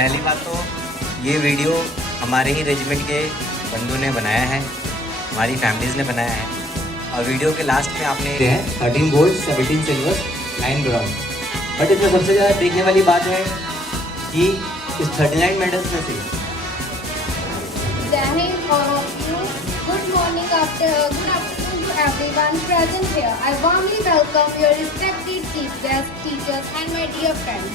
पहली बात तो ये वीडियो हमारे ही रेजिमेंट के बंदों ने बनाया है, हमारी फैमिलीज़ ने बनाया है। और वीडियो के लास्ट में आपने 13 गोल्ड 17 सिल्वर 9 ब्रॉन्ज। बट इसमें सबसे ज़्यादा देखने वाली बात है कि इस 39 मेडल्स में से good afternoon to everyone present here. I warmly welcome your respected chief guests, teachers and my dear friends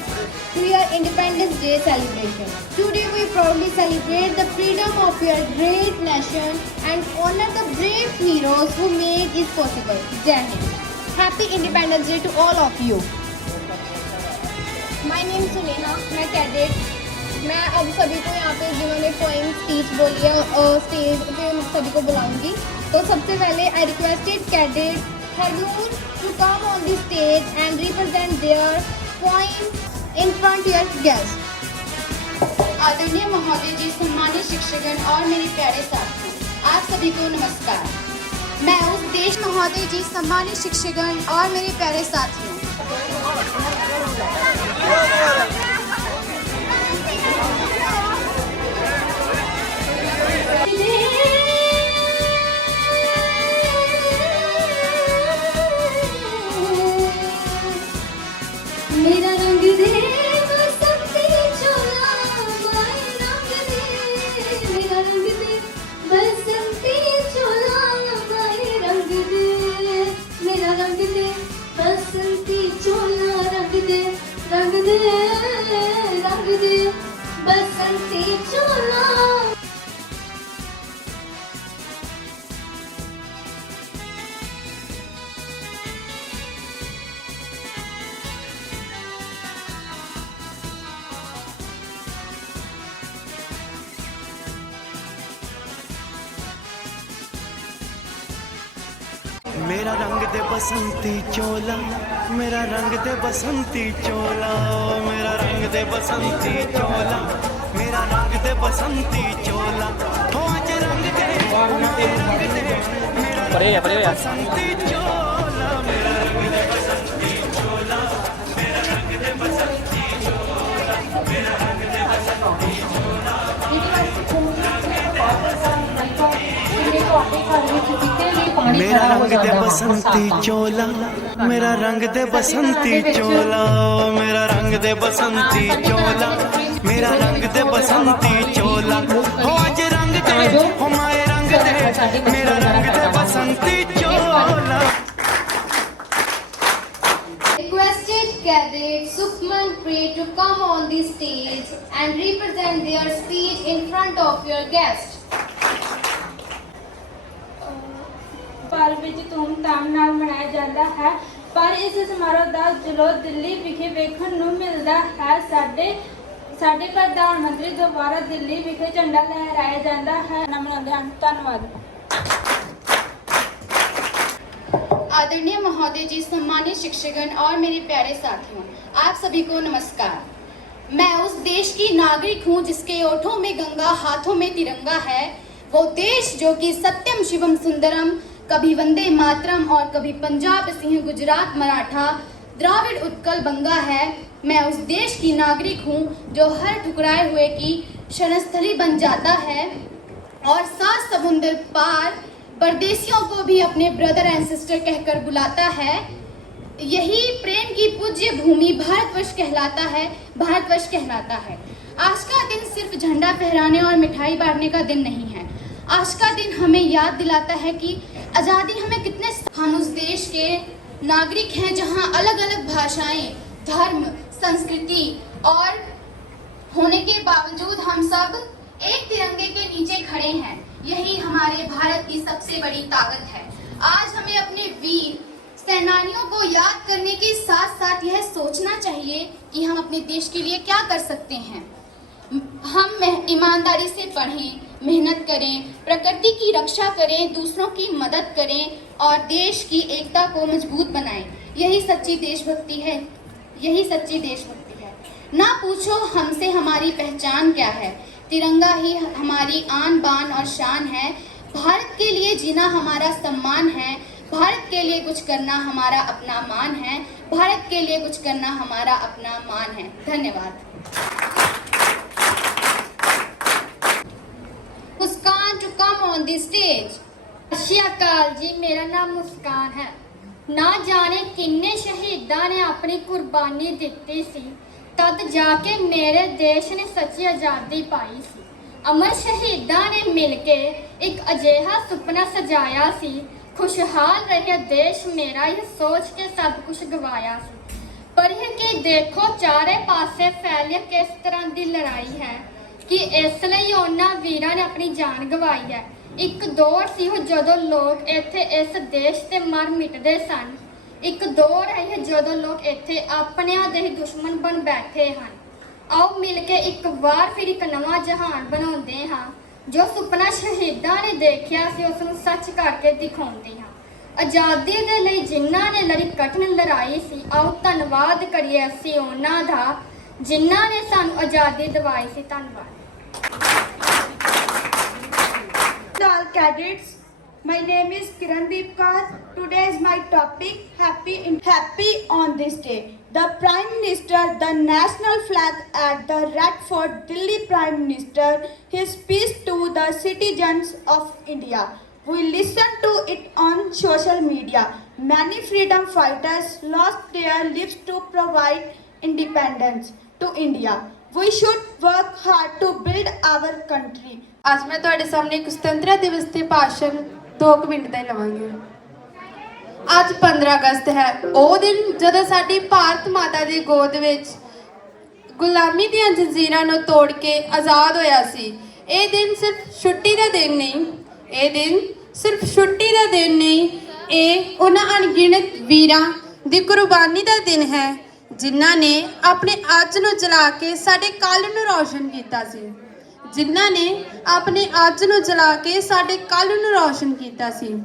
to your Independence Day celebration. Today we proudly celebrate the freedom of your great nation and honor the brave heroes who made it possible. Jai Hind. Happy Independence Day to all of you. My name is Suneha, मैं cadet. मैं अब सभी को यहाँ पे जिन्होंने poem speech बोली है स्टेज पे सभी को बुलाऊंगी। तो सबसे पहले I requested cadet Harnoor to come on the stage and represent their poem in front your guest. आदरणीय महोदय जी, सम्मानित शिक्षकगण और मेरे प्यारे साथियों, आप सभी को नमस्कार। मैं उस देश महोदय जी, सम्मानित शिक्षकगण और मेरे प्यारे साथियों, मेरा रंग दे बसंती चोला, माय रंग दे, मेरा रंग दे बसंती चोला, माय रंग दे, मेरा रंग दे बसंती चोला, रंग दे रंग दे रंग दे बसंती चोला। मेरा रंग दे बसंती चोला, मेरा रंग दे बसंती चोला, मेरा रंग दे बसंती चोला, मेरा रंग दे बसंती चोला, हो आज रंग दे रंग दे मेरा रंग दे बसंती चोला, मेरा रंग दे बसंती चोला, मेरा रंग दे बसंती चोला, मेरा रंग दे बसंती चोला। मेरा रंग दे बसंती चोला, मेरा रंग दे बसंती चोला, मेरा रंग दे बसंती चोला, मेरा रंग दे बसंती चोला, हो आज रंग दे हो माए रंग दे, मेरा रंग दे बसंती चोला। Requested cadet Sukhman Pre to come on the stage and represent their speech in front of your guest. Bharat ਵਿੱਚ ਧੂਮਧਾਮ ਨਾਲ ਮਨਾਇਆ ਜਾਂਦਾ ਹੈ, ਪਰ ਇਸ ਸਮਾਰੋਹ ਦਾ ਜਲੌ ਦਿੱਲੀ ਵਿਖੇ ਵੇਖਣ ਨੂੰ ਮਿਲਦਾ ਹੈ। ਸਾਡੇ ਪ੍ਰਧਾਨ ਮੰਤਰੀ ਦੁਆਰਾ ਦਿੱਲੀ ਵਿਖੇ ਝੰਡਾ ਲਹਿਰਾਇਆ ਜਾਂਦਾ ਹੈ। ਮਨਾਉਂਦੇ ਹਨ। ਧੰਨਵਾਦ। आदरणीय महोदय जी, सम्मानित शिक्षकगण और मेरे प्यारे साथियों, आप सभी को नमस्कार। मैं उस देश की नागरिक हूँ जिसके ओठों में गंगा, हाथों में तिरंगा है। वो देश जो कि सत्यम शिवम सुंदरम, कभी वंदे मातरम और कभी पंजाब सिंह, गुजरात मराठा, द्राविड़ उत्कल बंगा है। मैं उस देश की नागरिक हूँ जो हर ठुकराए हुए की शरणस्थली बन जाता है और 7 समुंदर पार परदेशियों को भी अपने ब्रदर एंड सिस्टर कहकर बुलाता है। यही प्रेम की पूज्य भूमि भारतवर्ष कहलाता है, भारतवर्ष कहलाता है। आज का दिन सिर्फ झंडा फहराने और मिठाई बांटने का दिन नहीं है। आज का दिन हमें याद दिलाता है कि आज़ादी हमें कितने, हम उस देश के नागरिक हैं जहां अलग अलग भाषाएं, धर्म, संस्कृति और होने के बावजूद हम सब एक तिरंगे के नीचे खड़े हैं। यही हमारे भारत की सबसे बड़ी ताकत है। आज हमें अपने वीर सेनानियों को याद करने के साथ साथ यह सोचना चाहिए कि हम अपने देश के लिए क्या कर सकते हैं। हम ईमानदारी से पढ़ें, मेहनत करें, प्रकृति की रक्षा करें, दूसरों की मदद करें और देश की एकता को मजबूत बनाएं। यही सच्ची देशभक्ति है, यही सच्ची देशभक्ति है। ना पूछो हमसे हमारी पहचान क्या है, तिरंगा ही हमारी आन बान और शान है। भारत के लिए जीना हमारा सम्मान है, भारत के लिए कुछ करना हमारा अपना मान है, भारत के लिए कुछ करना हमारा अपना मान है। धन्यवाद। Muskan to come on the stage. ਸਤਿ ਅਕਾਲ ਜੀ, ਮੇਰਾ ਨਾਮ ਮੁਸਕਾਨ ਹੈ। ਨਾ ਜਾਣੇ ਕਿੰਨੇ ਸ਼ਹੀਦਾਂ ਨੇ ਆਪਣੀ ਕੁਰਬਾਨੀ ਦਿੱਤੀ ਸੀ, ਤਦ ਜਾ ਕੇ ਮੇਰੇ ਦੇਸ਼ ਨੇ ਸੱਚੀ ਆਜ਼ਾਦੀ ਪਾਈ ਸੀ। ਅਮਰ ਸ਼ਹੀਦਾਂ ਨੇ ਮਿਲ ਕੇ ਇੱਕ ਅਜਿਹਾ ਸੁਪਨਾ ਸਜਾਇਆ ਸੀ, ਖੁਸ਼ਹਾਲ ਰਹੇ ਦੇਸ਼ ਮੇਰਾ, ਇਹ ਸੋਚ ਕੇ ਸਭ ਕੁਝ ਗਵਾਇਆ ਸੀ। ਪਰ ਇਹ ਕਿ ਦੇਖੋ ਚਾਰੇ ਪਾਸੇ ਫੈਲੀ ਕਿਸ ਤਰ੍ਹਾਂ ਦੀ ਲੜਾਈ ਹੈ ਕਿ ਇਸ ਲਈ ਉਹਨਾਂ ਵੀਰਾਂ ਨੇ ਆਪਣੀ ਜਾਨ ਗਵਾਈ ਹੈ। ਇੱਕ ਦੌਰ ਸੀ ਜਦੋਂ ਲੋਕ ਇੱਥੇ ਇਸ ਦੇਸ਼ ਤੇ ਮਰ ਮਿਟਦੇ ਸਨ। ਇੱਕ ਦੌਰ ਹੈ ਜਦੋਂ ਲੋਕ ਇੱਥੇ ਆਪਣਿਆਂ ਦੇ ਹੀ ਦੁਸ਼ਮਣ ਬਣ ਬੈਠੇ ਹਨ। ਆਓ ਮਿਲ ਕੇ ਇੱਕ ਵਾਰ ਫਿਰ ਇੱਕ ਨਵਾਂ ਜਹਾਨ ਬਣਾਉਂਦੇ ਹਾਂ। ਜੋ ਸੁਪਨਾ ਸ਼ਹੀਦਾਂ ਨੇ ਦੇਖਿਆ ਸੀ ਉਸ ਨੂੰ ਸੱਚ ਕਰਕੇ ਦਿਖਾਉਂਦੇ ਹਾਂ। ਆਜ਼ਾਦੀ ਦੇ ਲਈ ਜਿਨ੍ਹਾਂ ਨੇ ਲੜੀ ਕਠਿਨ ਲੜਾਈ ਸੀ, ਆਓ ਧੰਨਵਾਦ ਕਰੀਏ ਅਸੀਂ ਉਹਨਾਂ ਦਾ ਜਿਨ੍ਹਾਂ ਨੇ ਸਾਨੂੰ ਆਜ਼ਾਦੀ ਦਿਵਾਈ ਸੀ। ਧੰਨਵਾਦ। All cadets, my name is Kirandeep Kaur. Today is my topic happy on this day. The Prime Minister, the national flag at the Red Fort, Delhi Prime Minister, his speech to the citizens of India. We listen to it on social media. Many freedom fighters lost their lives to provide independence to India. We should work hard to build our country. ਅੱਜ ਮੈਂ ਤੁਹਾਡੇ ਸਾਹਮਣੇ ਇੱਕ ਸੁਤੰਤਰਤਾ ਦਿਵਸ ਤੇ ਭਾਸ਼ਣ 2 minute ਦਾ ਲਵਾਂਗੀ। ਅੱਜ 15 ਅਗਸਤ ਹੈ, ਉਹ ਦਿਨ ਜਦੋਂ ਸਾਡੀ ਭਾਰਤ ਮਾਤਾ ਦੀ ਗੋਦ ਵਿੱਚ ਗੁਲਾਮੀ ਦੀਆਂ ਜ਼ੰਜੀਰਾਂ ਨੂੰ ਤੋੜ ਕੇ ਆਜ਼ਾਦ ਹੋਇਆ ਸੀ। ਇਹ ਦਿਨ ਸਿਰਫ ਛੁੱਟੀ ਦਾ ਦਿਨ ਨਹੀਂ, ਇਹ ਉਹਨਾਂ ਅਣਗਿਣਤ ਵੀਰਾਂ ਦੀ ਕੁਰਬਾਨੀ ਦਾ ਦਿਨ ਹੈ ਜਿਨ੍ਹਾਂ ਨੇ ਆਪਣੇ ਅੱਜ ਨੂੰ ਜਲਾ ਕੇ ਸਾਡੇ ਕੱਲ੍ਹ ਨੂੰ ਰੌਸ਼ਨ ਕੀਤਾ ਸੀ।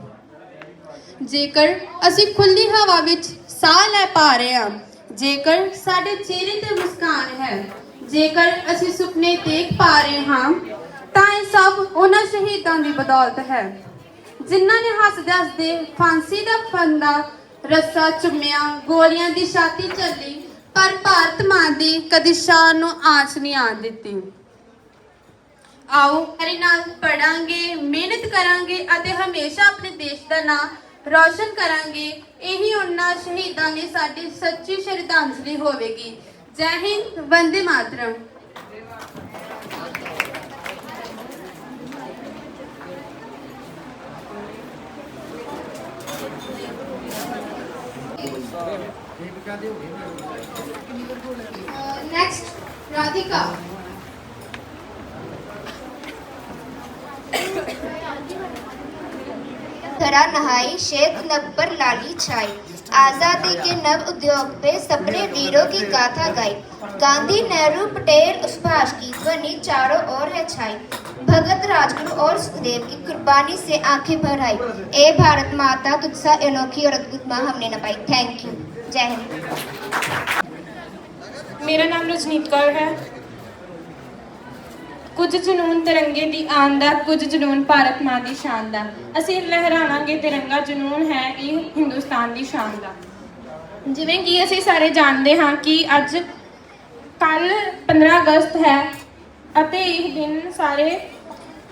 ਜੇਕਰ ਅਸੀਂ ਖੁੱਲੀ ਹਵਾ ਵਿੱਚ ਸਾਹ ਲੈ ਪਾ ਰਹੇ ਹਾਂ, ਜੇਕਰ ਸਾਡੇ ਚਿਹਰੇ ਤੇ ਮੁਸਕਾਨ ਹੈ, ਜੇਕਰ ਅਸੀਂ ਸੁਪਨੇ ਦੇਖ ਪਾ ਰਹੇ ਹਾਂ, ਤਾਂ ਇਹ ਸਭ ਉਹਨਾਂ ਸ਼ਹੀਦਾਂ ਦੀ ਬਦੌਲਤ ਹੈ ਜਿਨ੍ਹਾਂ ਨੇ ਹੱਸਦੇ ਹੱਸਦੇ ਫਾਂਸੀ ਦਾ ਫੰਦਾ ਰੱਸਾ ਚੁੰਮਿਆ, ਗੋਲੀਆਂ ਦੀ ਛਾਤੀ ਝੱਲੀ, ਪਰ ਭਾਰਤ ਮਾਂ ਦੀ ਕਦੀ ਸ਼ਾਨ ਨੂੰ ਆਂਚ ਨਹੀਂ ਆਉਣ ਦਿੱਤੀ। ਆਓ ਮੇਰੇ ਨਾਲ ਪੜਾਂਗੇ, ਮਿਹਨਤ ਕਰਾਂਗੇ ਅਤੇ ਹਮੇਸ਼ਾ ਆਪਣੇ ਦੇਸ਼ ਦਾ ਨਾਮ ਰੌਸ਼ਨ ਕਰਾਂਗੇ। ਇਹੀ ਉਹਨਾਂ ਸ਼ਹੀਦਾਂ ਲਈ ਸਾਡੀ ਸੱਚੀ ਸ਼ਰਧਾਂਜਲੀ ਹੋਵੇਗੀ। ਜੈ ਹਿੰਦ, ਵੰਦੇ ਮਾਤਰਮ। नेक्स्ट राधिका। धरा नहाई, श्वेत नभ पर लाली छाई, आजादी के नव उद्योग पे सपने वीरों की गाथा गाई। गांधी, नेहरू, पटेल, सुभाष की ध्वनि चारों ओर है छाई। भगत, राजगुरु और सुखदेव की कुर्बानी से आंखें भर आई। ए भारत माता, तुझसा अनोखी और अद्भुत माँ हमने न पाई। Thank you. जय हिंद। ਮੇਰਾ ਨਾਮ ਰਜਨੀਤ ਕੌਰ ਹੈ। ਕੁਝ ਜਨੂਨ ਤਿਰੰਗੇ ਦੀ ਆਨ ਦਾ, ਕੁਝ ਜਨੂਨ ਭਾਰਤ ਮਾਂ ਦੀ ਸ਼ਾਨ ਦਾ। ਅਸੀਂ ਲਹਿਰਾਵਾਂਗੇ ਤਿਰੰਗਾ, ਜਨੂਨ ਹੈ ਇਹ ਹਿੰਦੁਸਤਾਨ ਦੀ ਸ਼ਾਨ ਦਾ। ਜਿਵੇਂ ਕਿ ਅਸੀਂ ਸਾਰੇ ਜਾਣਦੇ ਹਾਂ ਕਿ ਅੱਜ ਕੱਲ੍ਹ 15 ਅਗਸਤ ਹੈ ਅਤੇ ਇਹ ਦਿਨ ਸਾਰੇ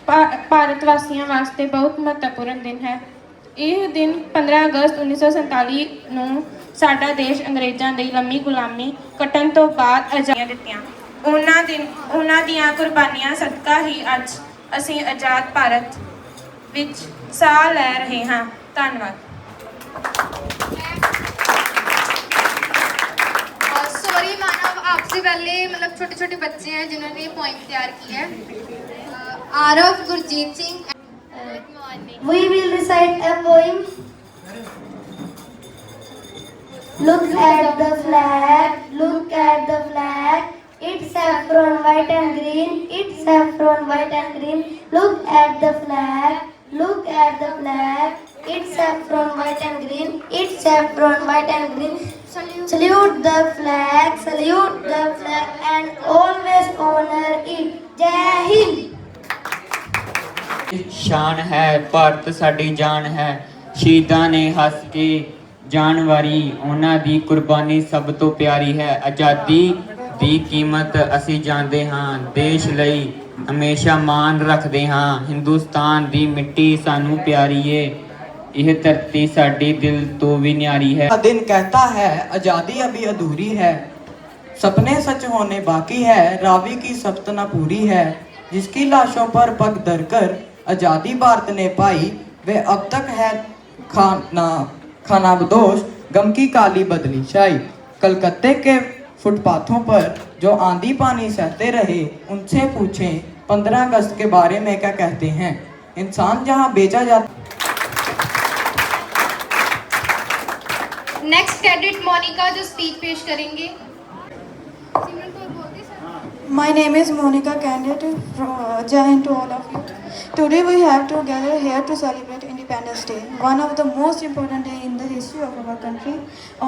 ਭਾਰਤ ਵਾਸੀਆਂ ਵਾਸਤੇ ਬਹੁਤ ਮਹੱਤਵਪੂਰਨ ਦਿਨ ਹੈ। ਇਹ ਦਿਨ 15 ਅਗਸਤ 1947 ਨੂੰ ਸਾਡਾ ਦੇਸ਼ ਅੰਗਰੇਜ਼ਾਂ ਦੀ ਲੰਮੀ ਗੁਲਾਮੀ ਕੱਟਣ ਤੋਂ ਬਾਅਦ ਆਜ਼ਾਦੀਆਂ ਦਿੱਤੀਆਂ। ਉਹਨਾਂ ਦੀਆਂ ਕੁਰਬਾਨੀਆਂ ਸਦਕਾ ਹੀ ਅੱਜ ਅਸੀਂ ਆਜ਼ਾਦ ਭਾਰਤ ਵਿੱਚ ਸਾਹ ਲੈ ਰਹੇ ਹਾਂ। ਧੰਨਵਾਦ। सॉरी मानव, आपसे पहले मतलब छोटे छोटे बच्चे हैं जिन्होंने ये पोइम तैयार की है। Aarav, Gurjeet Singh. We will recite a poem. Look at the flag, look at the flag. It's saffron, white and green. It's saffron, white and green. Look at the flag, look at the flag. It's saffron, white and green. It's saffron, white and green. Salute the flag, and always honor it. Jai Hind. शान है भारत साडी जान है, शहीदां ने हस के जान वारी, उन्हां दी कुर्बानी सब तो प्यारी है। आज़ादी दी कीमत असी जानदे हां, देश लई ਹਮੇਸ਼ਾ ਮਾਣ ਰੱਖਦੇ ਹਾਂ। ਹਿੰਦੁਸਤਾਨ ਦੀ ਮਿੱਟੀ ਸਾਨੂੰ ਪਿਆਰੀ ਏ, ਇਹ ਧਰਤੀ ਸਾਡੀ ਦਿਲ ਤੋਂ ਵੀ न्यारी है। दिन कहता है आजादी अभी अधूरी है, सपने सच होने बाकी है, रावी की सपना पूरी है, जिसकी लाशों पर पग धरकर आजादी भारत ने पाई, वे अब तक है खानाबदोश, गम की काली बदली छाई। कलकत्ते के फुटपाथों पर जो आंधी पानी सहते रहे, उनसे पूछें 15 अगस्त के बारे में क्या कहते हैं। इंसान जहां बेचा जाता। नेक्स्ट कैडेट मोनिका जो स्पीच पेश करेंगे। My name is Monica, candidate from Jai Hind to all of you. Today we have to gather here to celebrate Independence Day, one of the most important day in the history of our country.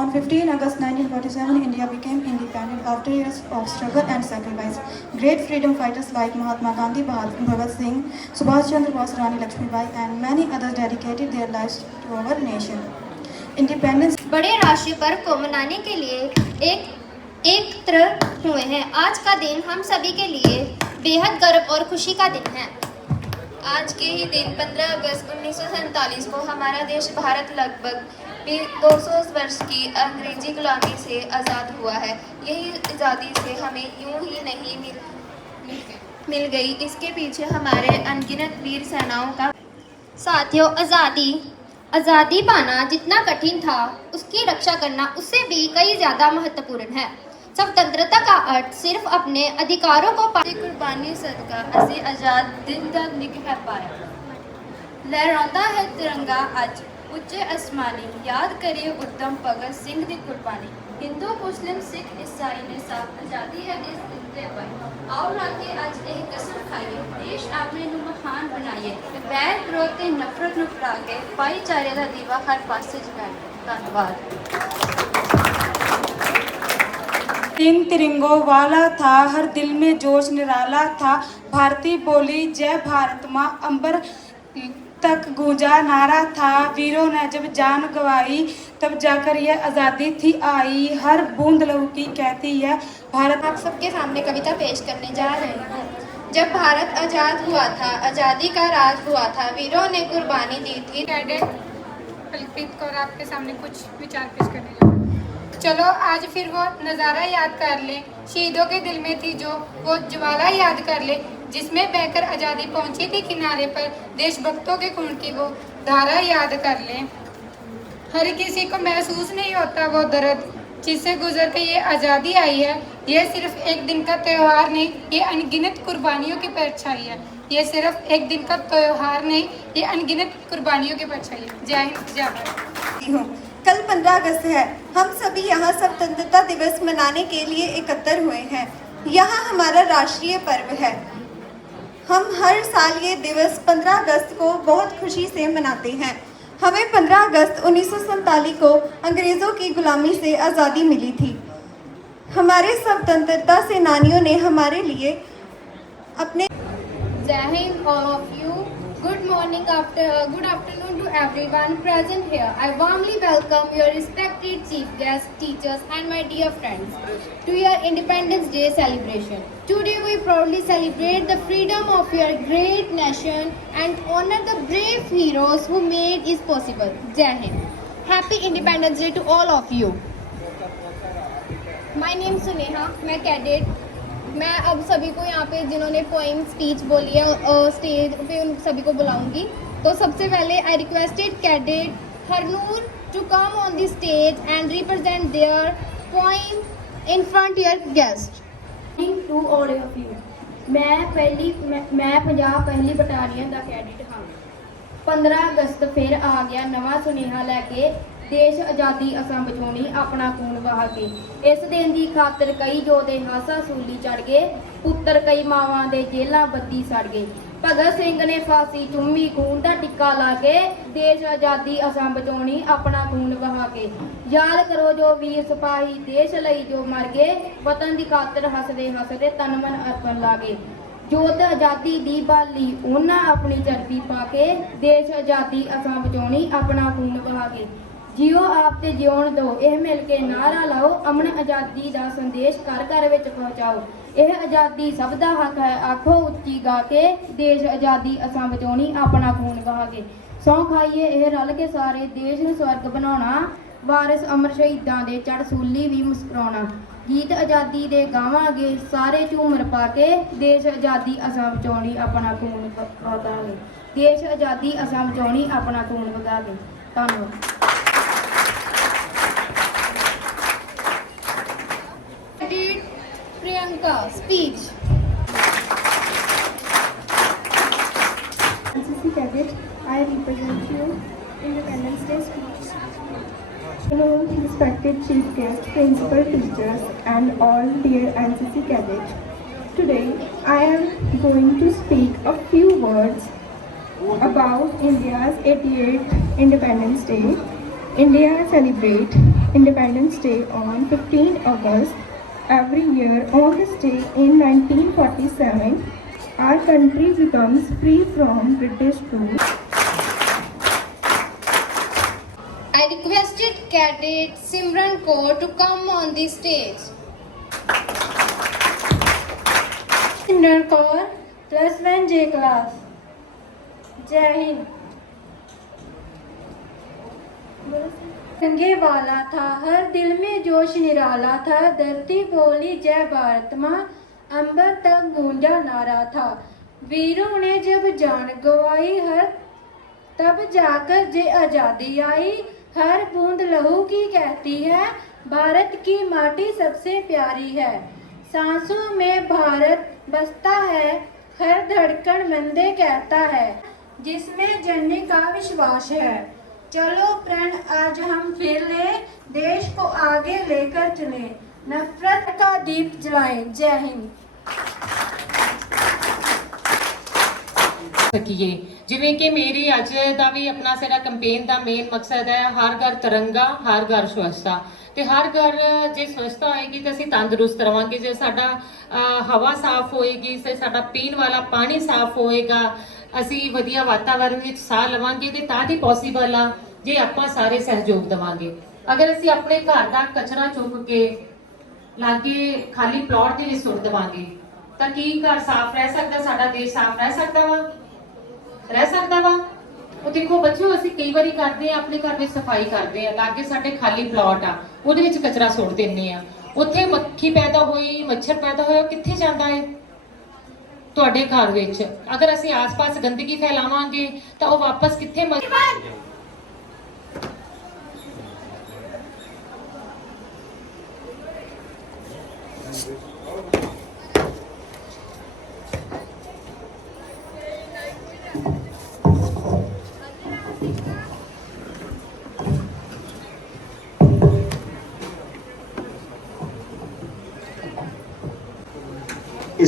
On 15 August 1947, India became independent after years of struggle and sacrifice. Great freedom fighters like Mahatma Gandhi, Bhagat Singh, Subhash Chandra Bose, Rani Lakshmibai, and many others dedicated their lives to our nation. Independence बड़े राष्ट्रीय पर्व को मनाने के लिए एकत्र हुए हैं। आज का दिन हम सभी के लिए बेहद गर्व और खुशी का दिन है। आज के ही दिन 15 अगस्त 1947 को हमारा देश भारत लगभग 200 वर्ष की अंग्रेजी गुलामी से आज़ाद हुआ है। यही आज़ादी से हमें यूं ही नहीं मिल गई, इसके पीछे हमारे अनगिनत वीर सेनाओं का। साथियों, आज़ादी पाना जितना कठिन था, उसकी रक्षा करना उससे भी कई ज़्यादा महत्वपूर्ण है। स्वतंत्रता का अर्थ सिर्फ अपने अधिकारों को कुर्बानी सदका असी आज़ाद दिन तक नहीं कर पाया। लहराता है तिरंगा अज उच्चे आसमानी, याद करिए उत्तम भगत सिंह की कुर्बानी। हिंदू मुस्लिम सिख ईसाई ने साथ आज़ादी है इस दिन ते पाई। आओ राके अज एक कसम खाइए, देश अपने ਨੂੰ महान बनाइए, वैर विरोध ਤੇ नफरत ਨੂੰ ਭੁਲਾ ਕੇ ਭਾਈਚਾਰੇ ਦਾ ਦੀਵਾ ਹਰ ਪਾਸੇ ਜਗਾਈਏ। धन्यवाद। दिन तिरंगों वाला था, हर दिल में जोश निराला था, भारती बोली जय भारत माँ, अंबर तक गूंजा नारा था, वीरों ने जब जान गवाई तब जाकर यह आज़ादी थी आई, हर बूंद लहू की कहती है भारत। आप सबके सामने कविता पेश करने जा रही हूँ। जब भारत आज़ाद हुआ था, आज़ादी का राज हुआ था, वीरों ने कुर्बानी दी थी। कैडेट कल्पित कौर आपके सामने कुछ विचार पेश करने जा रहे हैं। चलो आज फिर वो नज़ारा याद कर ले, शहीदों के दिल में थी जो वो ज्वाला याद कर ले, जिसमें बहकर आज़ादी पहुंची थी किनारे पर, देशभक्तों के खून की वो धारा याद कर ले। हर किसी को महसूस नहीं होता वो दर्द जिससे गुजर के ये आज़ादी आई है। ये सिर्फ एक दिन का त्यौहार नहीं, ये अनगिनत कुर्बानियों की परछाई है। ये सिर्फ एक दिन का त्यौहार नहीं, ये अनगिनत कुर्बानियों की परछाई है। जय हिंद, जय भारत। कल 15 अगस्त है। हम सभी यहाँ स्वतंत्रता दिवस मनाने के लिए एकत्र हुए हैं। यहाँ हमारा राष्ट्रीय पर्व है। हम हर साल ये दिवस 15 अगस्त को बहुत खुशी से मनाते हैं। हमें 15 अगस्त 1947 को अंग्रेज़ों की गुलामी से आज़ादी मिली थी। हमारे स्वतंत्रता सेनानियों ने हमारे लिए अपने। Jai Hind, all of you. Good morning, good afternoon to everyone present here. I warmly welcome your respected chief guests, teachers, and my dear friends to your Independence Day celebration. Today we proudly celebrate the freedom of your great nation and honor the brave heroes who made it possible. Jai Hind. Happy Independence Day to all of you. My name is Suneha. मैं cadet. मैं अब सभी को यहाँ पे जिन्होंने poem speech बोली है स्टेज पे उन सभी को बुलाऊंगी। तो सबसे पहले I requested cadet Harnoor to come on the stage and represent their poem in front your guest. To all of you. मैं पंजाब पहली बटालियन का कैडेट हाँ। 15 अगस्त फिर आ गया नवा सुनेहा लैके, देश आज़ादी असां बचाउणी अपना खून बहा के। इस दिन की खातर कई योधे हासा सूली चढ़ गए, पुत्र कई मावां दे जेलां बत्ती सड़ गए। भगत सिंह ने फांसी चुम्मी खून का टिक्का ला के, देश आज़ादी असां बचाउणी अपना खून बहा के। याद करो जो वीर सिपाही देश लई जो मर गए, वतन की खातर हसदे हसदे तन मन अर्पण ला गए। जोत आज़ादी दी बाली उन्हां अपनी चरबी पा के, देश आज़ादी असां बचाउणी अपना खून बहा के। ਜਿਓ ਆਪ ਤੇ ਜਿਉਣ ਦਿਓ, ਇਹ ਮਿਲ ਕੇ ਨਾਰਾ ਲਾਓ, ਅਮਨ ਆਜ਼ਾਦੀ ਦਾ ਸੰਦੇਸ਼ ਘਰ ਘਰ ਵਿੱਚ ਪਹੁੰਚਾਓ। ਇਹ ਆਜ਼ਾਦੀ ਸਭ ਦਾ ਹੱਕ ਹੈ, ਆਖੋ ਉੱਚੀ ਗਾ ਕੇ, ਦੇਸ਼ ਆਜ਼ਾਦੀ ਅਸਾਂ ਬਚਾਉਣੀ, ਆਪਣਾ ਖੂਨ ਵਹਾ ਕੇ। ਸਹੁੰ ਖਾਈਏ ਇਹ ਰਲ ਕੇ ਸਾਰੇ, ਦੇਸ਼ ਨੂੰ ਸਵਰਗ ਬਣਾਉਣਾ, ਵਾਰਿਸ ਅਮਰ ਸ਼ਹੀਦਾਂ ਦੇ ਚੜ੍ਹ ਸੂਲੀ ਵੀ ਮੁਸਕਰਾਉਣਾ। ਗੀਤ ਆਜ਼ਾਦੀ ਦੇ ਗਾਵਾਂਗੇ ਸਾਰੇ ਝੂਮਰ ਪਾ ਕੇ, ਦੇਸ਼ ਆਜ਼ਾਦੀ ਅਸਾਂ ਬਚਾਉਣੀ, ਆਪਣਾ ਖੂਨ ਵਹਾਂਗੇ। ਦੇਸ਼ ਆਜ਼ਾਦੀ ਅਸਾਂ ਬਚਾਉਣੀ, ਆਪਣਾ ਖੂਨ ਵਹਾਂਗੇ। ਧੰਨਵਾਦ। Priyanka, speech. NCC cadet, I represent you. Independence Day speech. Hello, respected chief guest, principal teachers, and all dear NCC cadets. Today, I am going to speak a few words about India's 88th Independence Day. India celebrates Independence Day on 15 August. Every year on this day in 1947, our country becomes free from British rule. I requested Cadet Simran Kaur to come on the stage. Simran Kaur, +1 J class। जय हिंद। रंगे वाला था हर दिल में जोश निराला था, धरती बोली जय भारत माँ, अंबर तक गूंजा नारा था। वीरों ने जब जान गवाई हर, तब जाकर जे आज़ादी आई। हर बूंद लहू की कहती है, भारत की माटी सबसे प्यारी है। सांसों में भारत बसता है, हर धड़कन मंदे कहता है, जिसमें जननी का विश्वास है। चलो प्रण आज हम फिर लें, देश को आगे लेकर चलें, नफरत का दीप जलाएं। जय हिंद। ਸਕੀਏ ਜਿਵੇਂ ਕਿ ਮੇਰੀ ਅੱਜ ਦਾ ਵੀ ਆਪਣਾ ਸਾਡਾ ਕੈਂਪੇਨ ਦਾ ਮੇਨ ਮਕਸਦ ਹੈ ਹਰ ਘਰ ਤਿਰੰਗਾ ਹਰ ਘਰ ਸਵੱਛਤਾ ਤੇ ਹਰ ਘਰ ਜੇ ਸਵੱਛਤਾ ਹੋਏਗੀ ਤਾਂ ਅਸੀਂ ਤੰਦਰੁਸਤ ਰਵਾਂਗੇ। ਜੇ ਸਾਡਾ ਹਵਾ ਸਾਫ਼ ਹੋਏਗੀ, ਜੇ ਸਾਡਾ ਪੀਣ ਵਾਲਾ ਪਾਣੀ ਸਾਫ਼ ਹੋਏਗਾ, ਅਸੀਂ ਵਧੀਆ ਵਾਤਾਵਰਣ ਵਿੱਚ ਸਾਹ ਲਵਾਂਗੇ ਤੇ ਤਾਂ ਹੀ ਪੋਸੀਬਲ ਆ ਜੇ ਆਪਾਂ ਸਾਰੇ ਸਹਿਯੋਗ ਦੇਵਾਂਗੇ। ਅਗਰ ਅਸੀਂ ਆਪਣੇ ਘਰ ਦਾ ਕਚਰਾ ਚੁੱਕ ਕੇ ਲਾਗੇ ਖਾਲੀ ਪਲਾਟ ਦੇ ਵਿੱਚ ਸੁੱਟ ਦੇਵਾਂਗੇ ਤਾਂ ਕੀ ਘਰ ਸਾਫ਼ ਰਹਿ ਸਕਦਾ, ਸਾਡਾ ਦੇਸ਼ ਸਾਫ਼ ਰਹਿ ਸਕਦਾ ਵਾ? ਰਹਿ ਸਕਦਾ ਵਾ? ਉਹ ਦੇਖੋ ਬੱਚਿਓ, ਅਸੀਂ ਕਈ ਵਾਰੀ ਕਰਦੇ ਆ ਆਪਣੇ ਘਰ ਵਿੱਚ ਸਫਾਈ ਕਰਦੇ ਆ, ਲਾਗੇ ਸਾਡੇ ਖਾਲੀ ਪਲਾਟ ਆ, ਉਹਦੇ ਵਿੱਚ ਕਚਰਾ ਸੁੱਟ ਦਿੰਦੇ ਆ, ਉੱਥੇ ਮੱਖੀ ਪੈਦਾ ਹੋਈ, ਮੱਛਰ ਪੈਦਾ ਹੋਇਆ, ਕਿੱਥੇ ਜਾਂਦਾ ਹੈ? ਤੁਹਾਡੇ ਘਰ ਵਿੱਚ। ਅਗਰ ਅਸੀਂ ਆਸ-ਪਾਸ ਗੰਦਗੀ ਫੈਲਾਵਾਂਗੇ ਤਾਂ ਉਹ ਵਾਪਸ ਕਿੱਥੇ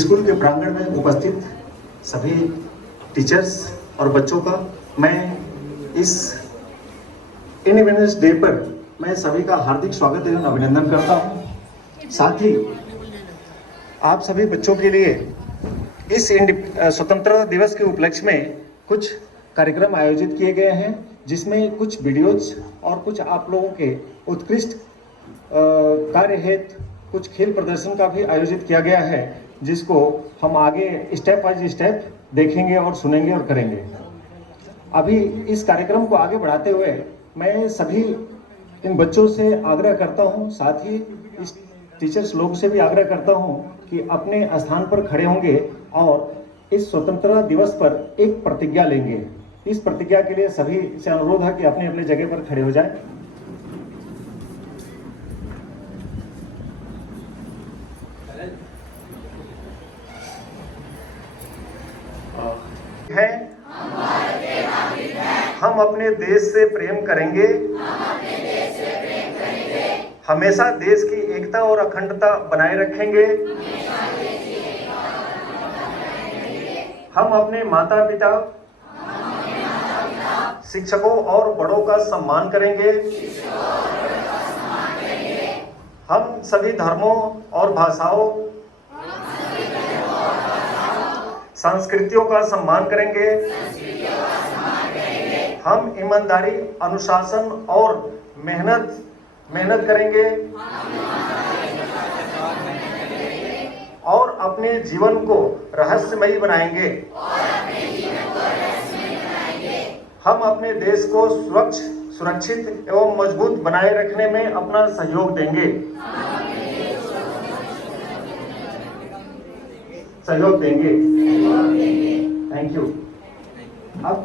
स्कूल के प्रांगण में उपस्थित सभी टीचर्स और बच्चों का मैं इस इंडिपेंडेंस डे पर मैं सभी का हार्दिक स्वागत एवं अभिनंदन करता हूं। साथ ही आप सभी बच्चों के लिए इस स्वतंत्रता दिवस के उपलक्ष्य में कुछ कार्यक्रम आयोजित किए गए हैं, जिसमें कुछ वीडियोज और कुछ आप लोगों के उत्कृष्ट कार्य हेतु कुछ खेल प्रदर्शन का भी आयोजित किया गया है, जिसको हम आगे स्टेप बाय स्टेप देखेंगे और सुनेंगे और करेंगे। अभी इस कार्यक्रम को आगे बढ़ाते हुए मैं सभी इन बच्चों से आग्रह करता हूं, साथ ही इस टीचर्स लोग से भी आग्रह करता हूं कि अपने स्थान पर खड़े होंगे और इस स्वतंत्रता दिवस पर एक प्रतिज्ञा लेंगे। इस प्रतिज्ञा के लिए सभी से अनुरोध है कि अपने अपने जगह पर खड़े हो जाएं। है हम अपने देश से प्रेम करेंगे, हमेशा देश की एकता और अखंडता बनाए रखेंगे। हम अपने माता पिता, शिक्षकों और बड़ों का सम्मान करेंगे। हम सभी धर्मों और भाषाओं, संस्कृतियों का सम्मान करेंगे। हम ईमानदारी, अनुशासन और मेहनत करेंगे और अपने जीवन को रहस्यमयी बनाएंगे। हम अपने देश को सुरक्षित एवं मजबूत बनाए रखने में अपना सहयोग देंगे। Thank you. अब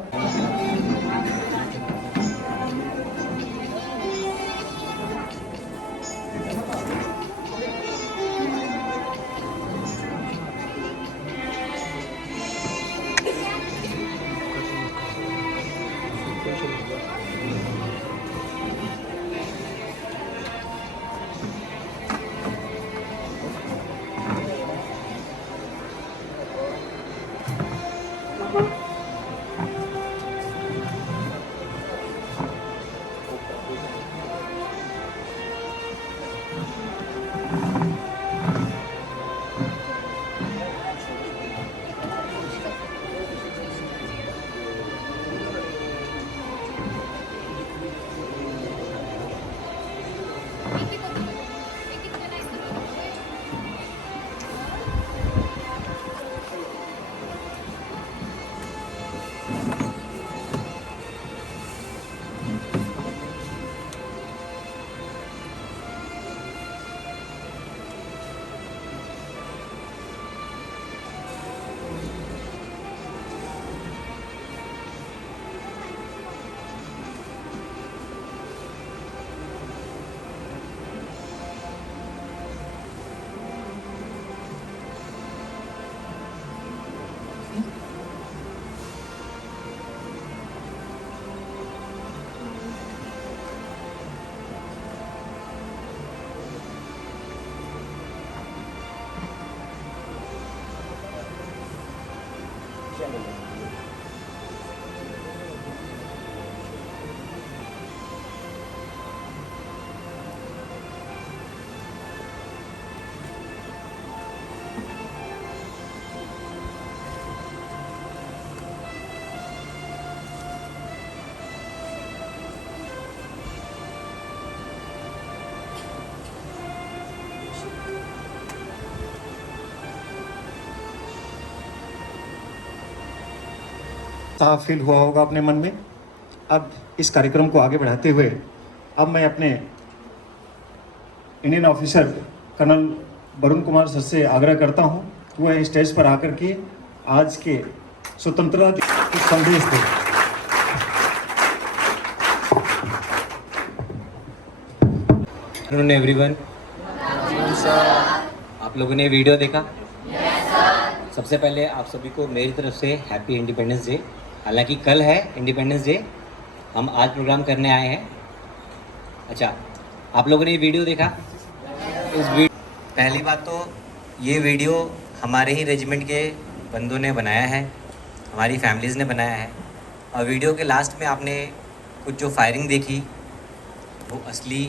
साफ फील हुआ होगा अपने मन में। अब इस कार्यक्रम को आगे बढ़ाते हुए अब मैं अपने Indian officer colonel Varun Kumar sir से आग्रह करता हूं कि वह स्टेज पर आकर के आज के स्वतंत्रता के संदेश दें। Afternoon everyone. आप लोगों ने वीडियो देखा? सबसे पहले आप सभी को मेरी तरफ से हैप्पी इंडिपेंडेंस डे। हालांकि कल है इंडिपेंडेंस डे, हम आज प्रोग्राम करने आए हैं। अच्छा, आप लोगों ने ये वीडियो देखा? पहली बात तो ये वीडियो हमारे ही रेजिमेंट के बंदों ने बनाया है, हमारी फैमिलीज़ ने बनाया है। और वीडियो के लास्ट में आपने कुछ जो फायरिंग देखी वो असली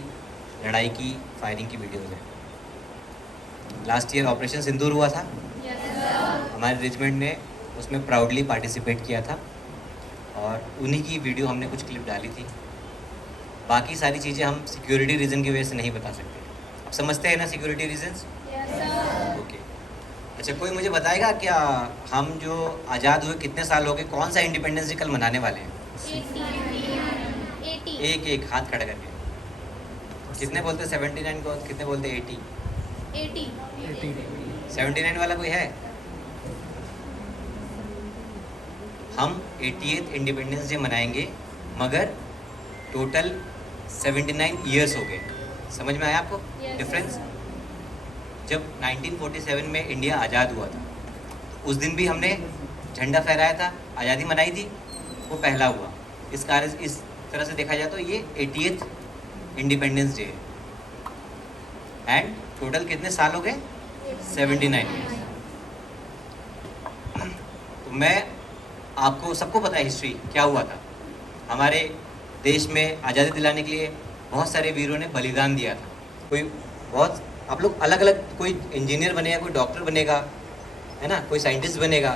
लड़ाई की फायरिंग की वीडियोज़ है। लास्ट ईयर ऑपरेशन सिंदूर हुआ था। हमारे रेजिमेंट ने उसमें प्राउडली पार्टिसिपेट किया था और उन्हीं की वीडियो हमने कुछ क्लिप डाली थी। बाकी सारी चीज़ें हम सिक्योरिटी रीज़न की वजह से नहीं बता सकते। आप समझते हैं ना सिक्योरिटी रीजंस? ओके। अच्छा, कोई मुझे बताएगा क्या हम जो आज़ाद हुए कितने साल हो गए, कौन सा इंडिपेंडेंस डे कल मनाने वाले हैं? 80। एक हाथ खड़ा करके। कितने बोलते 79 को, कितने बोलते 80? 79 वाला कोई है? हम 88th इंडिपेंडेंस डे मनाएंगे, मगर टोटल 79 ईयर्स हो गए। समझ में आया आपको डिफरेंस? जब 1947 में इंडिया आज़ाद हुआ था उस दिन भी हमने झंडा फहराया था, आज़ादी मनाई थी, वो पहला हुआ। इस तरह से देखा जाए तो ये 80th इंडिपेंडेंस डे है। एंड टोटल कितने साल हो गए? 79 ईयर्स। तो मैं आपको सबको पता है हिस्ट्री क्या हुआ था। हमारे देश में आज़ादी दिलाने के लिए बहुत सारे वीरों ने बलिदान दिया था। कोई बहुत, आप लोग अलग अलग, कोई इंजीनियर बनेगा, कोई डॉक्टर बनेगा, है ना, कोई साइंटिस्ट बनेगा,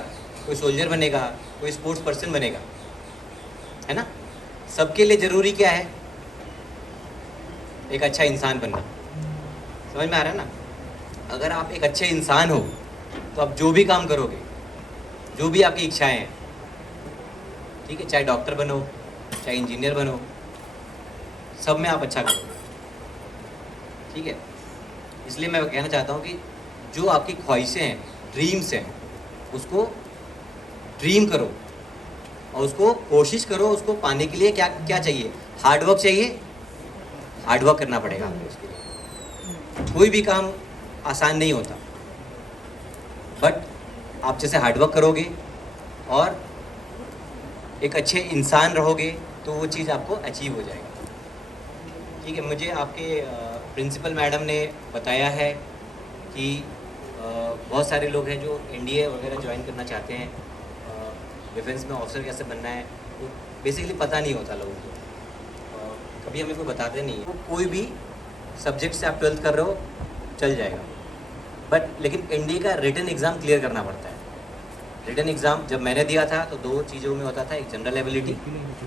कोई सोल्जर बनेगा, कोई स्पोर्ट्स पर्सन बनेगा, है ना। सबके लिए ज़रूरी क्या है? एक अच्छा इंसान बनना। समझ में आ रहा है ना? अगर आप एक अच्छे इंसान हो तो आप जो भी काम करोगे, जो भी आपकी इच्छाएं हैं, ठीक है, चाहे डॉक्टर बनो, चाहे इंजीनियर बनो, सब में आप अच्छा करोगे, ठीक है। इसलिए मैं कहना चाहता हूँ कि जो आपकी ख्वाहिशें हैं, ड्रीम्स हैं, उसको ड्रीम करो और उसको कोशिश करो। उसको पाने के लिए क्या क्या चाहिए? हार्डवर्क चाहिए, हार्डवर्क करना पड़ेगा आपको उसके लिए। कोई भी काम आसान नहीं होता, बट आप जैसे हार्डवर्क करोगे और एक अच्छे इंसान रहोगे तो वो चीज़ आपको अचीव हो जाएगी, ठीक है। मुझे आपके प्रिंसिपल मैडम ने बताया है कि बहुत सारे लोग हैं जो एनडीए वगैरह ज्वाइन करना चाहते हैं, डिफेंस में ऑफिसर कैसे बनना है, तो बेसिकली पता नहीं होता लोगों को, कभी हमें कोई बताते नहीं है। कोई भी सब्जेक्ट से आप 12th कर रहे हो चल जाएगा, बट लेकिन एनडीए का रिटन एग्ज़ाम क्लियर करना पड़ता है। रिटन एग्ज़ाम जब मैंने दिया था तो 2 चीज़ों में होता था, एक जनरल एबिलिटी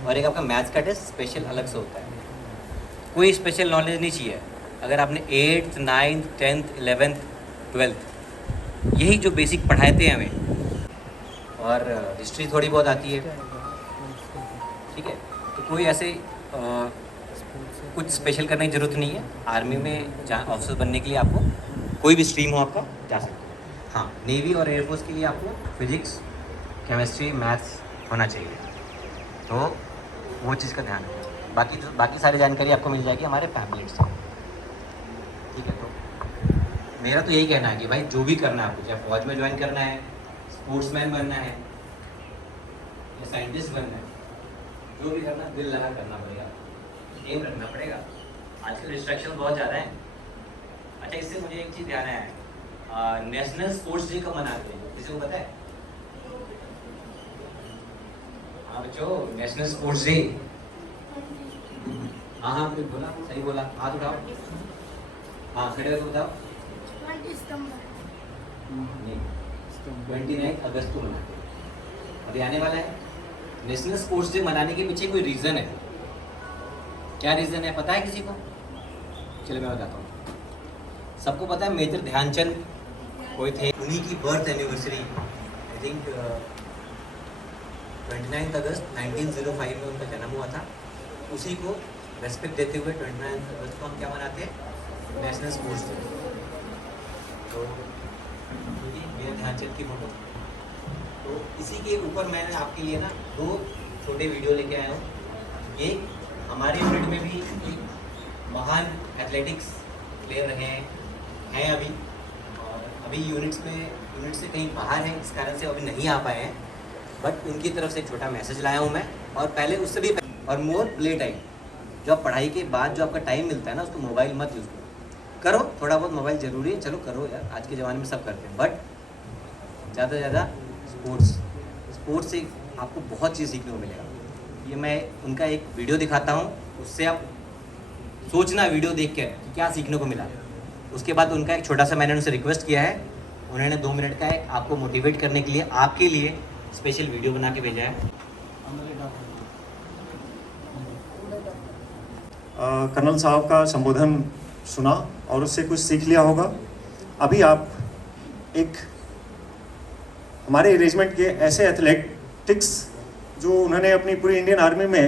और एक आपका मैथ्स का टेस्ट स्पेशल अलग से होता है। कोई स्पेशल नॉलेज नहीं चाहिए। अगर आपने 8th 9th 10th 11th 12th यही जो बेसिक पढ़ाते हैं हमें, और हिस्ट्री थोड़ी बहुत आती है, ठीक है, तो कोई ऐसे कुछ स्पेशल करने की ज़रूरत नहीं है। आर्मी में जहाँ ऑफिसर बनने के लिए आपको कोई भी स्ट्रीम हो आपका जा सकते हो। हाँ, नेवी और एयरफोर्स के लिए आपको फिजिक्स, केमिस्ट्री, मैथ्स होना चाहिए, तो वो चीज़ का ध्यान रखें। बाकी सारी जानकारी आपको मिल जाएगी हमारे पैम्पलेट से, ठीक है। तो मेरा तो यही कहना है कि भाई जो भी करना है आपको, चाहे फौज में ज्वाइन करना है, स्पोर्ट्समैन बनना है या साइंटिस्ट बनना है, जो भी करना दिल लगा करना पड़ेगा, एम रखना पड़ेगा। आजकल डिस्ट्रैक्शन बहुत ज़्यादा है। अच्छा, इससे मुझे एक चीज़ ध्यान आया, नेशनल स्पोर्ट्स डे कब मनाते हैं, किसी को पता है? हाँ बच्चों, नेशनल स्पोर्ट्स डे, हाँ आपने बोला, सही बोला, हाथ उठाओ, हाँ खड़े होकर बताओ। 29 अगस्त को मनाते हैं, अभी आने वाला है। नेशनल स्पोर्ट्स डे मनाने के पीछे कोई रीज़न है? क्या रीज़न है, पता है किसी को? चलो मैं बताता हूँ। सबको पता है मेजर ध्यानचंद कोई थे, उन्हीं की बर्थ एनिवर्सरी आई थिंक 29 अगस्त 1905 में उनका जन्म हुआ था। उसी को रेस्पेक्ट देते हुए 29 अगस्त को हम क्या मनाते हैं? National sports day. तो मेरे ध्यानचंद की फोटो, तो इसी के ऊपर मैंने आपके लिए ना 2 छोटे वीडियो लेके आया हूँ। एक हमारे यूनिट में भी एक महान एथलेटिक्स प्लेयर हैं अभी, और अभी यूनिट से कहीं बाहर हैं, इस कारण से अभी नहीं आ पाए हैं, बट उनकी तरफ से एक छोटा मैसेज लाया हूँ मैं। और पहले उससे भी, और मोर प्ले टाइम, जो आप पढ़ाई के बाद जो आपका टाइम मिलता है ना, उसको मोबाइल मत यूज़ करो। थोड़ा बहुत मोबाइल ज़रूरी है, चलो करो यार, आज के ज़माने में सब करते हैं, बट ज़्यादा से ज़्यादा स्पोर्ट्स से आपको बहुत चीज़ सीखने को मिलेगा। ये मैं उनका एक वीडियो दिखाता हूँ, उससे आप सोचना वीडियो देख के कि क्या सीखने को मिला। उसके बाद उनका एक छोटा सा मैंने उनसे रिक्वेस्ट किया है, उन्होंने 2 मिनट का एक आपको मोटिवेट करने के लिए आपके लिए स्पेशल वीडियो बना के भेजा है। कर्नल साहब का संबोधन सुना और उससे कुछ सीख लिया होगा। अभी आप एक हमारे रेजिमेंट के ऐसे एथलेटिक्स जो उन्होंने अपनी पूरी इंडियन आर्मी में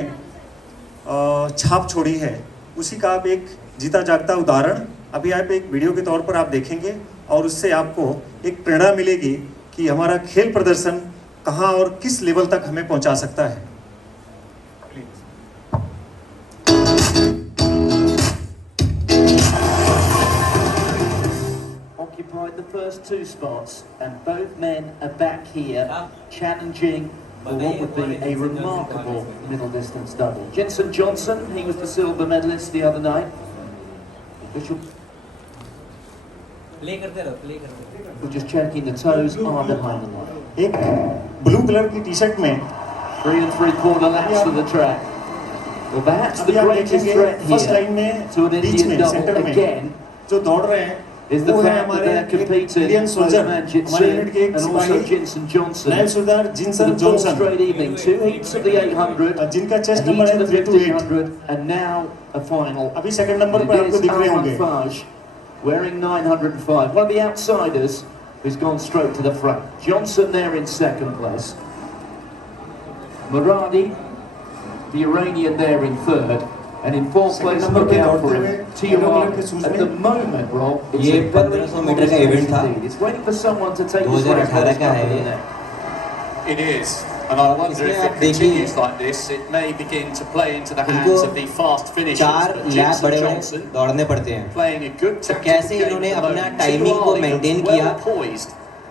छाप छोड़ी है, उसी का आप एक जीता जागता उदाहरण अभी आप एक वीडियो के तौर पर आप देखेंगे, और उससे आपको एक प्रेरणा मिलेगी कि हमारा खेल प्रदर्शन कहाँ और किस लेवल तक हमें पहुँचा सकता है। Occupied the first 2 spots, and both men are back here challenging for what would be a remarkable middle distance double. Jensen Johnson, he was the silver medalist the other night. We're just checking the toes are behind the line. एक blue colour की T-shirt में 3 3/4 laps of the track. Well, perhaps the greatest threat first line here में to an beach Indian में centre double में again जो दौड़ रहे हैं is the वो है fact that हमारे they're एक competing Indian both soldier, man हमारे यूनिट के Jitsu एक and also सिपाही Jinson Johnson. नायब सुबेदार For Jinson the fourth Johnson, straight evening, 2 heats of the 800, जिनका चेस्ट a नंबर heat है of the 328, 1500, and now a final. अभी second number And पर it आपको is दिख रहे Alman होंगे। Faj wearing 905, one of the outsiders who's gone straight to the front. Johnson there in second place. Muradi, the Iranian there in third. And in fourth place, look out for him, Tiamat. At the moment, Rob, it's ये a very 1500 metre का event था, indeed. It's waiting for someone to take this race 2018 का है ये। It is, and I wonder इसमें if आप it देखेंगे continues like this, it may begin to play into the इनको hands of the fast finishers. 4 But lap Jinson बड़े बड़े Johnson दौड़ने पड़ते हैं, playing a good तो tactical कैसे game इन्होंने at the अपना moment. टाइमिंग को Tiwali मेंटेन well किया poised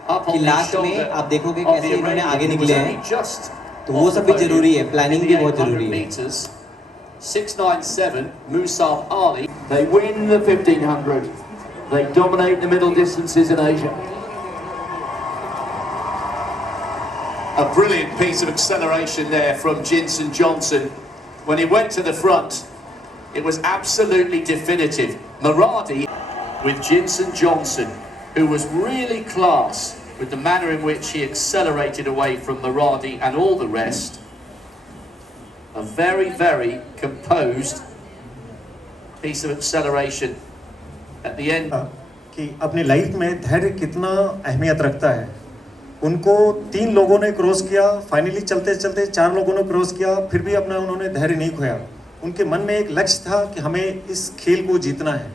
up कि on the लास्ट में shoulder आप देखोगे of कैसे the इन्होंने Iranian, आगे who was निकले only हैं, just तो वो off सब the भी जरूरी है, podium प्लानिंग in भी the बहुत 800 जरूरी है। meters. 697, Musab Ali. They win the 1500. They dominate the middle distances in Asia. A brilliant piece of acceleration there from Jinson Johnson. When he went to the front, it was absolutely definitive. Muradi with Jinson Johnson, who was really class with the manner in which he accelerated away from Muradi and all the rest. A very, very composed piece of acceleration at the end. कि अपनी life में धैर्य कितना अहमियत रखता है। उनको 3 लोगों ने क्रॉस किया, फाइनली चलते चलते 4 लोगों ने क्रॉस किया, फिर भी अपना उन्होंने धैर्य नहीं खोया। उनके मन में एक लक्ष्य था कि हमें इस खेल को जीतना है,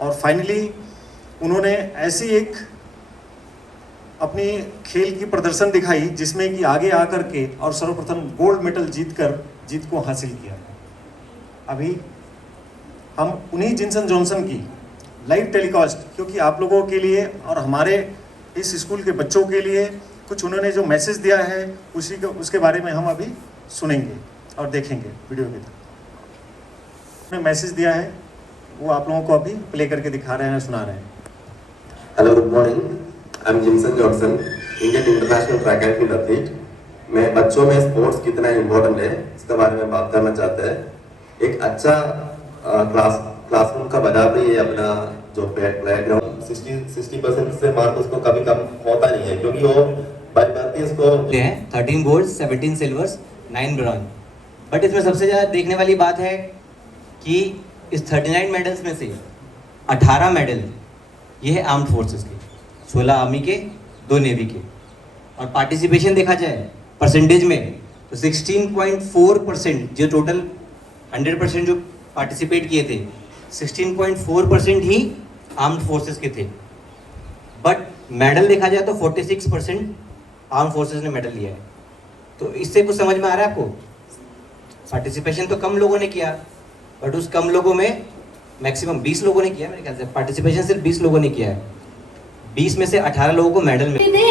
और फाइनली उन्होंने ऐसी एक अपनी खेल की प्रदर्शन दिखाई जिसमें कि आगे आकर के और सर्वप्रथम गोल्ड मेडल जीतकर जीत को हासिल किया। अभी हम उन्हीं जिनसन जॉनसन की लाइव टेलीकास्ट, क्योंकि आप लोगों के लिए और हमारे इस स्कूल के बच्चों के लिए कुछ उन्होंने जो मैसेज दिया है उसके बारे में हम अभी सुनेंगे और देखेंगे वीडियो के तक। उन्होंने मैसेज दिया है वो आप लोगों को अभी प्ले करके दिखा रहे हैं, सुना रहे हैं। Hello, good morning, I am Jinson Johnson, Indian international track and field athlete. मैं बच्चों में स्पोर्ट्स कितना इम्पोर्टेंट है इसके बारे में बात करना चाहता है। एक अच्छा क्लासरूम का बना भी है अपना जो प्लेग्राउंड 60% से मार्क उसको कभी कम होता नहीं है, क्योंकि वो बचपन इसको 13 गोल्ड, 17 सिल्वर्स, 9 ब्रॉन्ज। बट इसमें सबसे ज़्यादा देखने वाली बात है कि इस 39 मेडल्स में से 18 मेडल ये है आर्म्ड फोर्सेस के, 16 आर्मी के, 2 नेवी के। और पार्टिसिपेशन देखा जाए परसेंटेज में तो 16.4%, जो टोटल 100% जो पार्टिसिपेट किए थे 16.4% ही आर्म्ड फोर्सेस के थे। बट मेडल देखा जाए तो 46% आर्म्ड फोर्सेस ने मेडल लिया है। तो इससे कुछ समझ में आ रहा है आपको? पार्टिसिपेशन तो कम लोगों ने किया, बट उस कम लोगों में मैक्सिमम 20 लोगों ने किया मेरे ख्याल से। पार्टिसिपेशन सिर्फ 20 लोगों ने किया है, 20 में से 18 लोगों को मेडल मिला।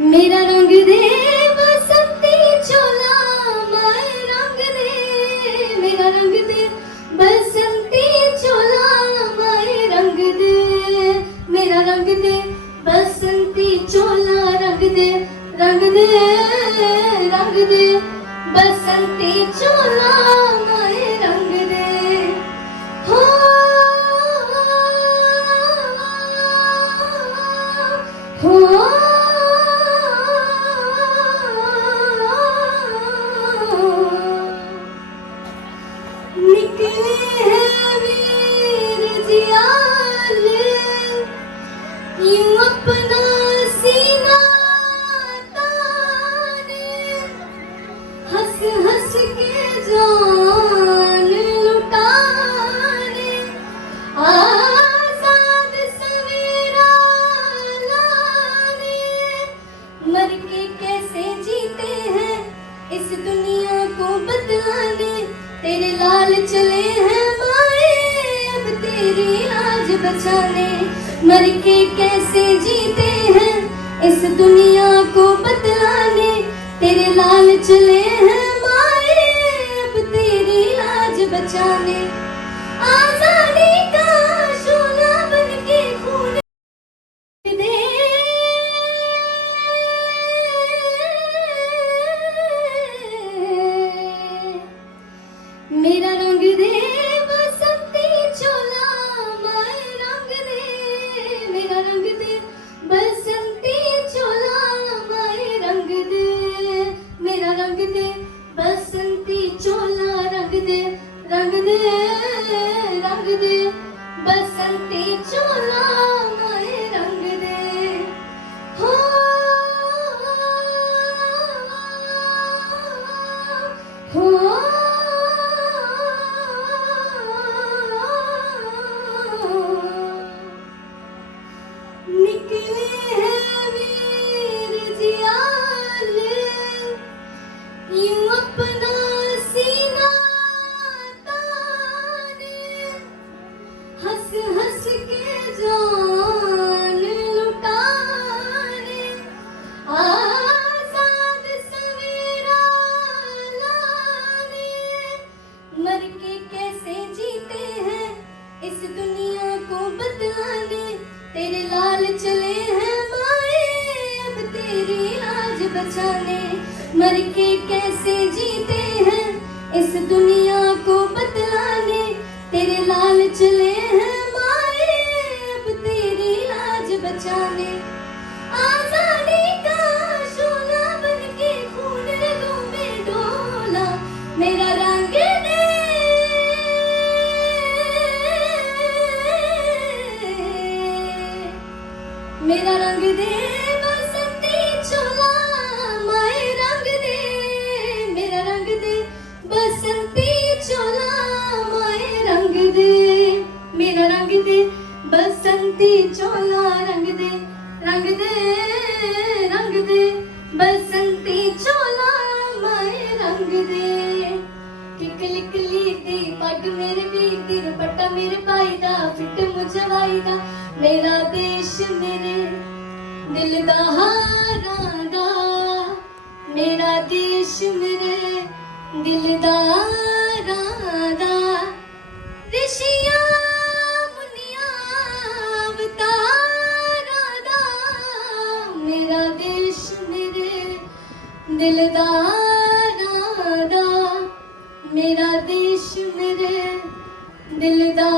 मेरा रंग दे बसंती चोला, माए रंग दे, मेरा रंग दे बसंती चोला, माए रंग दे, मेरा रंग दे बसंती चोला, रंग दे, रंग दे, रंग दे बसंती चोला, माए रंग दे। हो हो निकले हैं वीर जियाले, यूं अपना सीना ताने, हंस हंस के जान लुटाने, आजाद सवेरा लाने, मर के कैसे जीते हैं इस दुनिया को बतलाने, तेरे लाल चले हैं माए अब तेरी लाज बचाने, मर के कैसे जीते हैं इस दुनिया को बतलाने, तेरे लाल चले हैं माए अब तेरी लाज बचाने, आजादी का शोला बन के खून दे, निकले हैं वीर जियाल, यूं अपना सीना ताने, हंस हंस के जान लुटाने, आजाद सवेरा लाने, मर के कैसे जीते हैं इस दुनिया को बतलाने, तेरे लाल चले हैं माए अब तेरी लाज बचाने, मर के कैसे जीते हैं इस दुनिया को बतलाने, तेरे लाल चले हैं माए अब तेरी लाज बचाने, आजादी का शोला बन के खून रगों में डोला, मेरा रंग दे, मेरा रंग दे बसंती चोला, माए रंग दे, मेरा रंग दे बसंती चोला, माए रंग दे, मेरा रंग दे बसंती चोला, रंग दे, रंग दे, रंग दे बसंती चोला, माए रंग दे, किकली कली दी पग मेरे वीर दी, दुपट्टा मेरे भाई दा, फिट मुझवाई दा, मेरा देश मेरे दिल दा हारां दा, मेरा देश मेरे दिल दा हारां दा, ऋषियां मुनियां अवतारां दा, मेरा देश मेरे दिल दा हारां दा, मेरा देश मेरे दिल दा